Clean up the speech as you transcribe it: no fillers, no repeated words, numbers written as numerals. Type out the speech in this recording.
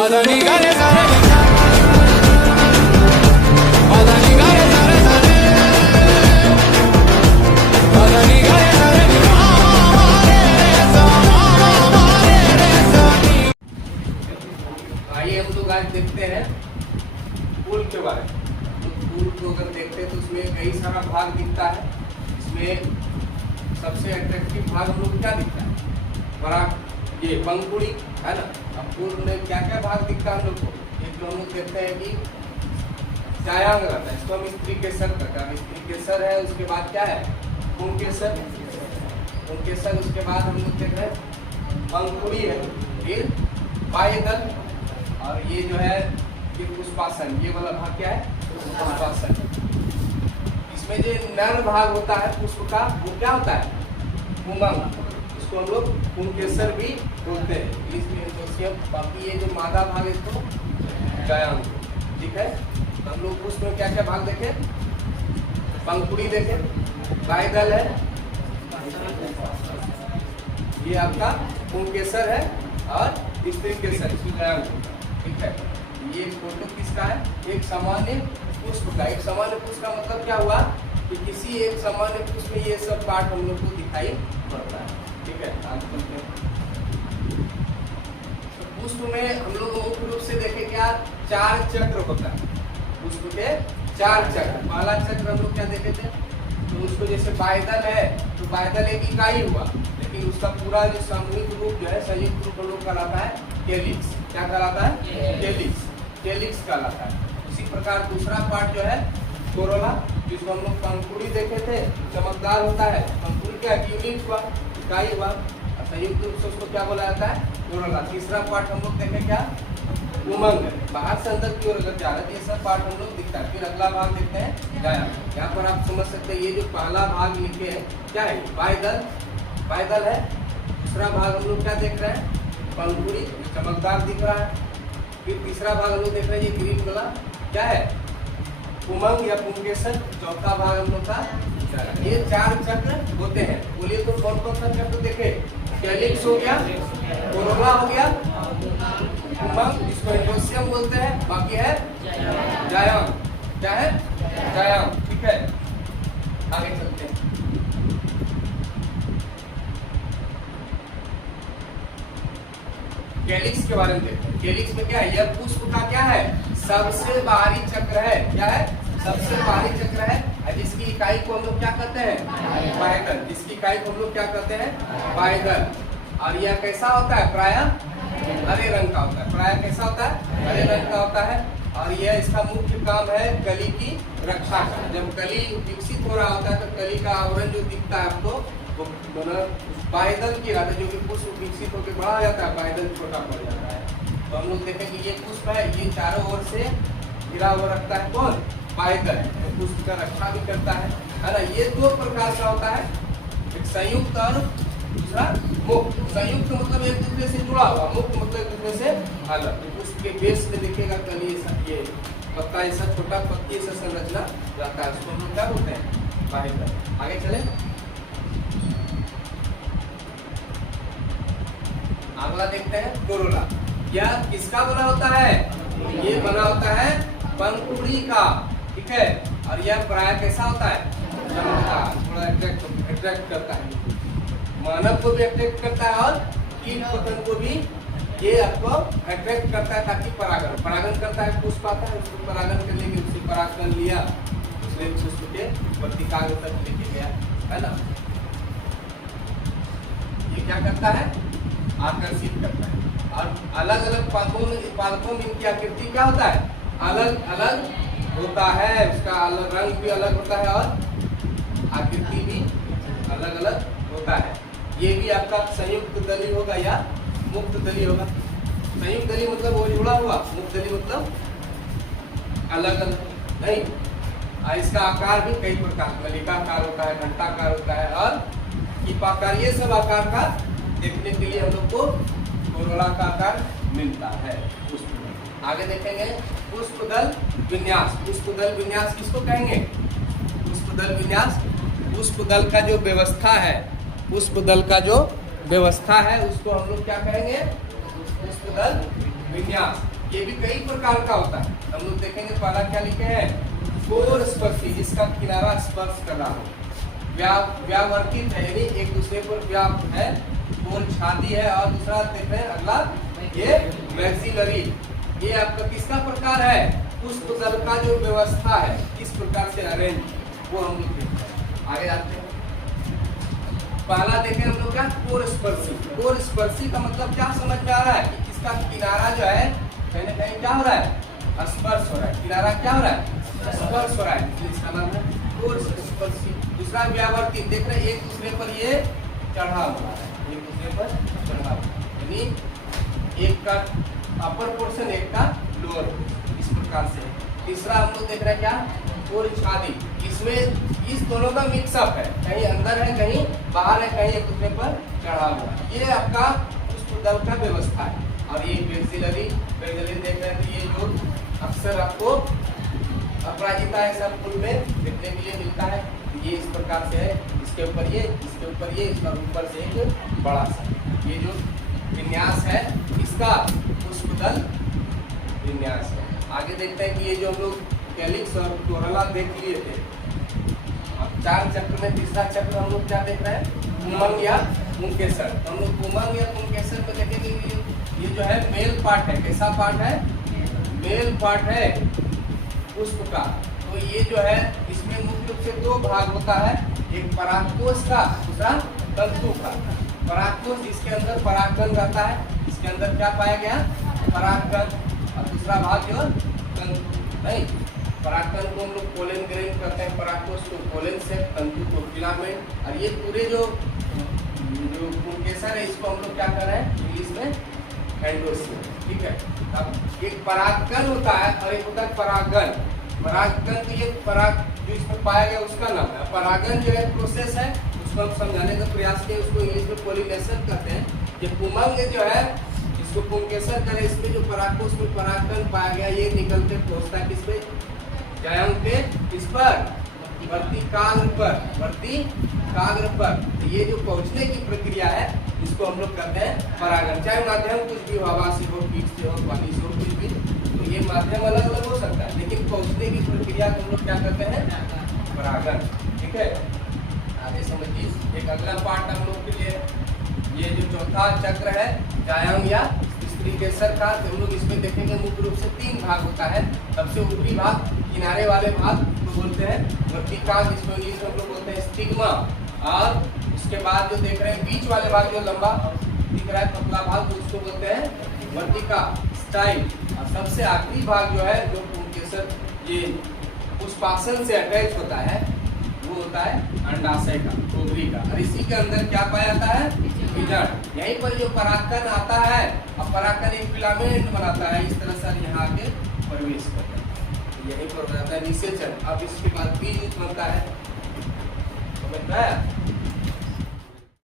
आइए हम लोग आज देखते हैं फूल के बारे में। तो फूल को अगर देखते हैं तो उसमें कई सारा भाग दिखता है। इसमें सबसे अट्रैक्टिव भाग हम लोग क्या दिखता है? बड़ा ये पंखुड़ी है ना। अब फूल में क्या क्या भाग दिखता है हम लोग को? एक तो हम लोग देखते हैं कि छायांग रहता है, इसको हम स्त्री केसर कहते हैं। स्त्री केसर है, उसके बाद क्या है? पुंकेसर। पुंकेसर उसके बाद हम लोग देख रहे हैं पंखुड़ी है, फिर पायदल, और ये जो है ये पुष्पासन। ये वाला भाग क्या है? पुष्पासन। इसमें जो नर भाग होता है पुष्प का, वो क्या होता है? उमंग। इसको हम लोग पुंकेसर भी बोलते हैं। इसमें बाकी ये जो मादा भाग है इसको छायांग। ठीक है, हम लोग पुष्प में क्या क्या भाग देखे? पंखुड़ी देखे, पायदल है, ये आपका पुंकेसर है, और स्त्री केसर। ठीक है, ये फोटो किसका है? एक सामान्य पुष्प का। एक सामान्य पुष्प का मतलब क्या हुआ कि किसी एक सामान्य पुष्प में ये सब पार्ट हम लोग को दिखाई पड़ता है। ठीक है, तो पुष्प में हम लोग मुख्य रूप से देखें क्या? 4 चक्र होता है पुष्प के। 4 चक्र। पहला चक्र हम लोग क्या देखे थे? तो उसको जैसे पायदल है तो पायदल एक इकाई हुआ, लेकिन उसका पूरा जो सामूहिक रूप जो है, संयुक्त रूप हम लोग कहलाता है कैलिक्स। क्या कहलाता है? कैलिक्स। कैलिक्स कहलाता है। इसी प्रकार दूसरा पार्ट जो है कोरोला, जिसको हम लोग पंखुड़ी देखे थे, चमकदार होता है। पंखुड़ी क्या यूनिट हुआ, इकाई हुआ, संयुक्त रूप से उसको क्या बोला जाता है? कोरोला। तीसरा पार्ट हम लोग देखे क्या? उमंग। बाहर से अंदर की ओर अगर जा रहे हैं, ये सब पार्ट हम लोग दिखता है। फिर अगला भाग देखते हैं गाया। यहाँ पर आप समझ सकते हैं, ये जो पहला भाग लिखे हैं क्या है? पायदल। पायदल है। दूसरा भाग हम लोग क्या देख रहे हैं? पंखुड़ी, चमकदार दिख रहा है। फिर तीसरा भाग हम लोग देख रहे हैं, ये ग्रीन वाला क्या है? उमंग या पुंकेसर। चौथा भाग हम लोग का ये 4 चक्र होते हैं। बोलिए तो कौन कौन सा चक्र देखे? कैलिक्स हो गया, कोरोला हो गया, उमंग जिसको एंडोसियम बोलते हैं, बाकी है जायम। क्या है? जायम। ठीक है, आगे चलते हैं। कैलिक्स के बारे में देखते हैं। कैलिक्स में क्या है? यह पुष्प का क्या है? सबसे बाहरी चक्र है। क्या है? सबसे बाहरी चक्र है, जिसकी इकाई को हम लोग क्या कहते हैं? पायदल। जिसकी इकाई को हम लोग क्या कहते हैं? पायदल। और यह कैसा होता है? प्रायः हरे रंग का होता है। प्रायः कैसा होता है? हरे रंग का होता है। और यह इसका मुख्य काम है कली की रक्षा का। जब कली विकसित हो रहा होता है तो कली का आवरण जो दिखता है आपको, वो पायदल की रहता है, जो कि पुष्प विकसित होकर बड़ा हो जाता है, पायदल छोटा पड़ जाता है। तो हम लोग देखें कि ये पुष्प है, ये चारों ओर से घिरा हुआ रखता है। कौन? पायदल। तो पुष्प का रक्षा भी करता है ना। ये 2 प्रकार का होता है, एक संयुक्त और दूसरा मुक्त। संयुक्त मतलब एक दूसरे से जुड़ा हुआ, मुक्त मतलब एक दूसरे से अलग। तो पुष्प के बेस में दिखेगा कली ये पत्ता ऐसा छोटा पत्ती ऐसा संरचना रहता है, उसको हम लोग क्या बोलते हैं? पायदल। आगे चले, अगला देखते हैं कोरोला। यह किसका बना होता है? ये बना होता है पंखुड़ी का। ठीक है, और यह प्राय कैसा होता है? चमकदार, थोड़ा अट्रैक्ट करता है, मानव को भी अट्रैक्ट करता है और कीट पतंग को भी ये आपको अट्रैक्ट करता है, ताकि परागण करता है। पुष्प आता है, उसको परागण करने के उससे परागण लिया, उसने पुष्प के वर्तिकाग्र तक लेके गया, है ना। ये क्या करता है? आकर्षित करता है। और अलग अलग पादपों में इनकी आकृति क्या होता है? अलग अलग होता है। उसका अलग रंग भी अलग होता है और आकृति भी अलग अलग होता है। ये भी आपका संयुक्त दली होगा या मुक्त दली होगा। संयुक्त दली मतलब वो जुड़ा हुआ, मुक्त दली मतलब अलग अलग नहीं। और इसका आकार भी कई प्रकार, नलिकाकार होता है, घंटाकार होता है और कीपाकार। ये सब आकार का देखने के लिए हम लोग को कोरोला का आकार मिलता है पुष्प में। आगे देखेंगे पुष्पदल विन्यास। पुष्पदल विन्यास किसको कहेंगे? पुष्पदल विन्यास, पुष्पदल का जो व्यवस्था है, पुष्पदल का जो व्यवस्था है उसको हम लोग क्या कहेंगे? पुष्पदल विन्यास। ये भी कई प्रकार का होता है। हम लोग देखेंगे पहला क्या लिखे हैं, कोर स्पर्शी, जिसका किनारा स्पर्श कर रहा हो। व्यावर्तित है यानी एक दूसरे पर व्याप्त है, कोर छाती है, और दूसरा देख रहे हैं अगला ये मैक्सिलरी। ये आपका किसका प्रकार है, पुष्पदल का जो व्यवस्था है किस प्रकार से अरेंज, वो हम लोग देखते हैं। आगे आते हैं, पहला देखें हम लोग क्या, कोर स्पर्शी। कोर स्पर्शी का मतलब क्या समझ में आ रहा है कि इसका किनारा जो है कहीं ना कहीं क्या हो रहा है, स्पर्श हो रहा है। किनारा क्या हो रहा है, स्पर्श हो रहा है, इसलिए इसका नाम है कोर स्पर्शी। दूसरा व्यावर्ती, देख रहे हैं एक दूसरे पर ये चढ़ा हुआ है, एक दूसरे पर चढ़ा हुआ है, यानी एक का अपर पोर्शन एक का लोअर, इस प्रकार से। तीसरा हम लोग देख रहे हैं क्या, कोर छाती। इसमें इस दोनों का मिक्सअप है, कहीं अंदर है कहीं बाहर है, कहीं एक दूसरे पर चढ़ा हुआ है। ये आपका पुष्पदल का व्यवस्था है। और ये मैक्सिलरी देख रहे हैं, तो ये जो अक्सर आपको अपराजिता है सब फूल में देखने के लिए मिलता है। ये इस प्रकार से है, इसके ऊपर ये, इसके ऊपर ये, इसका ऊपर से एक बड़ा सा ये जो विन्यास है इसका पुष्पदल विन्यास है। आगे देखते हैं कि ये जो हम लोग कैलिक्स और कोरोला देख लिए थे, अब 4 चक्र में तीसरा चक्र हम लोग क्या देख रहे हैं, पुंमंग या पुंकेसर। हम लोग पुंमंग या पुंकेसर को देखेंगे, ये जो है मेल पार्ट है, कैसा पार्ट है, मेल पार्ट है पुष्प का। तो ये जो है इसमें मुख्य रूप से 2 भाग होता है, एक परागकोश का, दूसरा तंतु का। परागकोश, इसके अंदर परागकण रहता है, इसके अंदर क्या पाया गया, परागकण। और दूसरा भाग जो तंतु, नहीं, परागकण को हम लोग पोलन ग्रेन करते हैं, परागकोश को पोलन से, तंतु को फिलामेंट। और ये पूरे जो पुंकेसर है इसको हम लोग क्या कर रहे हैं इंग्लिश में एंडोस्पर्म, ठीक है। अब एक परागकण होता है और एक होता है परागण। परागकण तो ये पराग जो इसमें पाया गया उसका नाम है। परागण जो है प्रोसेस है, उसको हम समझाने का प्रयास किए, उसको इंग्लिश में पोलिनेशन कहते हैं। ये पुंमंग जो है इसको पुंकेसर करे, इसमें जो परागकोश में परागकण पाया गया ये निकलते पहुंचता है किस पे, जायंग पे, किस पर, वर्तिकाग्र पर, वर्तिकाग्र पर। तो ये जो पहुंचने की प्रक्रिया है इसको हम लोग कहते हैं परागण। चाहे माध्यम कुछ भी, हवा से हो, कीट से हो, पानी से हो, कुछ भी, तो ये माध्यम अलग अलग हो सकता है, लेकिन पहुंचने की प्रक्रिया को हम लोग क्या कहते हैं, परागण, ठीक है। आगे समझिए, एक अगला पार्ट हम लोग के लिए, ये जो चौथा चक्र है जायंग या स्त्रीकेसर का, हम लोग इसमें देखेंगे मुख्य रूप से 3 भाग होता है। सबसे ऊपरी भाग, किनारे वाले भाग को बोलते हैं वर्तिकाग्र, इसको इंग्लिश में हम लोग बोलते हैं स्टिग्मा। और उसके बाद जो देख रहे हैं बीच वाले भाग जो लंबा दिख रहा है पतला भाग, उसको बोलते हैं वर्तिका स्टाइल। और सबसे आखिरी भाग जो है जो पुंकेसर ये पुष्पासन से अटैच होता है वो होता है अंडाशय का, ओवरी का। और इसी के अंदर क्या पाया जाता है, बीजांड। यहीं पर जो परागकण आता है, अब परागकण एक फिलामेंट बनाता है, इस तरह से यहाँ आके प्रवेश करता है, यहीं पर हो जाता है निषेचन। अब इसके बाद बीज बनता है, समझ में आया।